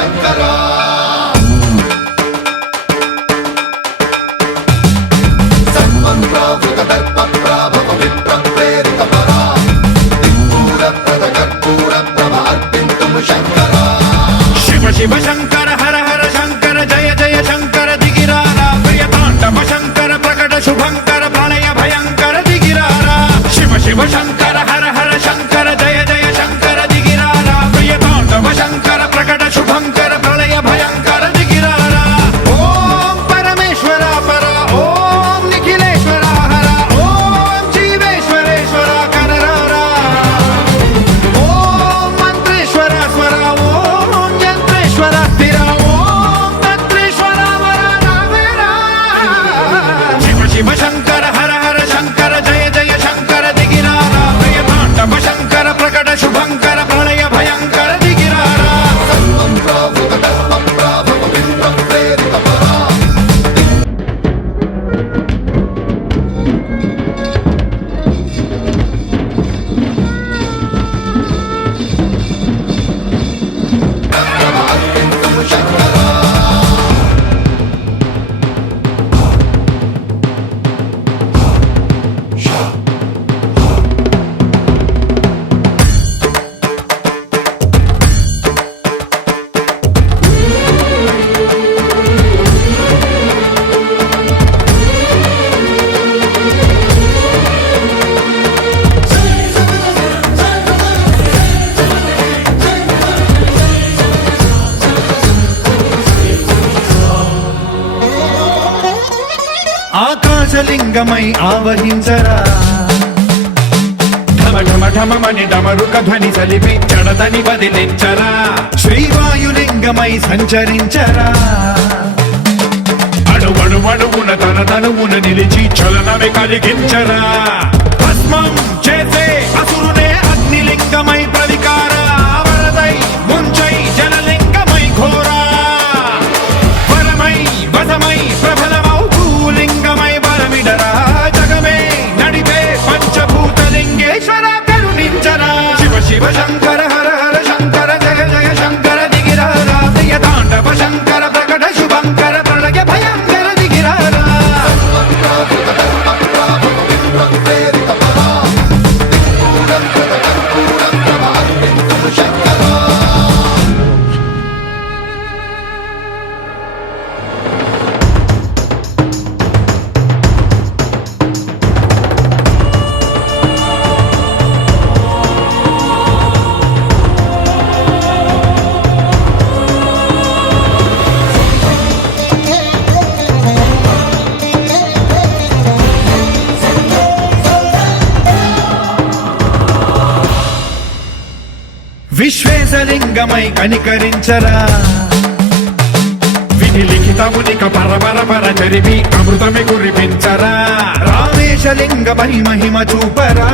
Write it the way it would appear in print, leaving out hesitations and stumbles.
శంకరా శివ శివ శంకర హర హర శంకర జయ జయ శంకర దిగిరారా ప్రియతాండవ శంకర ప్రకట శుభంకర ప్రళయ భయంకర దిగిరారా శివ శివ శంకర హర హర శంకర జయ జయ శంకర దిగిరారా ప్రియతాండవ శంకర ప్రకట శుభంకర ప్రళయ భయంకర దిగిరారా ఓం పరమేశ్వర పర ఓం నిఖిలేశ్వర హర ఓం జీవేశ్వరేశ్వర కరరారా ఓం మంత్రేశ్వర స్వర ఓం యంత్రేశ్వర స్థిర ఓం తంత్రేశ్వర వర రావేరా శివ శివ శంకర హర హర శంకర జయ జయ శంకర దిగిరారా ప్రియతాండవ శంకర ప్రకట శుభంకర ప్రళయ భయంకర దిగిరారా ఆకాశలింగమై ఆవహించరా ఢమ ఢమ ఢమమని డమరుక ధ్వని సలిపి జడదని బదిలించరా శ్రీవాయులింగమై సంచరించరా అణువణువున తన తనువున నిలిచి చలనమే కలిగించరా భస్మం చేసే అసురునే అగ్నిలింగమై ప్రవికార వరదై ముంచై జలలింగమై ఘోరా వరమై వసమై ప్రబలమౌ భూలింగమై బలమిడరా జగమే నడిపే పంచభూతలింగేశ్వర కరుణించరా శివ శివ శంకర హర హర శంకర జయ జయ శంకర దిగిరారా ప్రియతాండవ శంకర ప్రకట శుభంకర ప్రళయ భయంకర దిగిరారా విశ్వేశలింగమై కనికరించరా విధి లిఖితమునిక పరపర పర చరిపి అమృతమి కురిపించరా రామేశలింగమై మహిమ చూపరా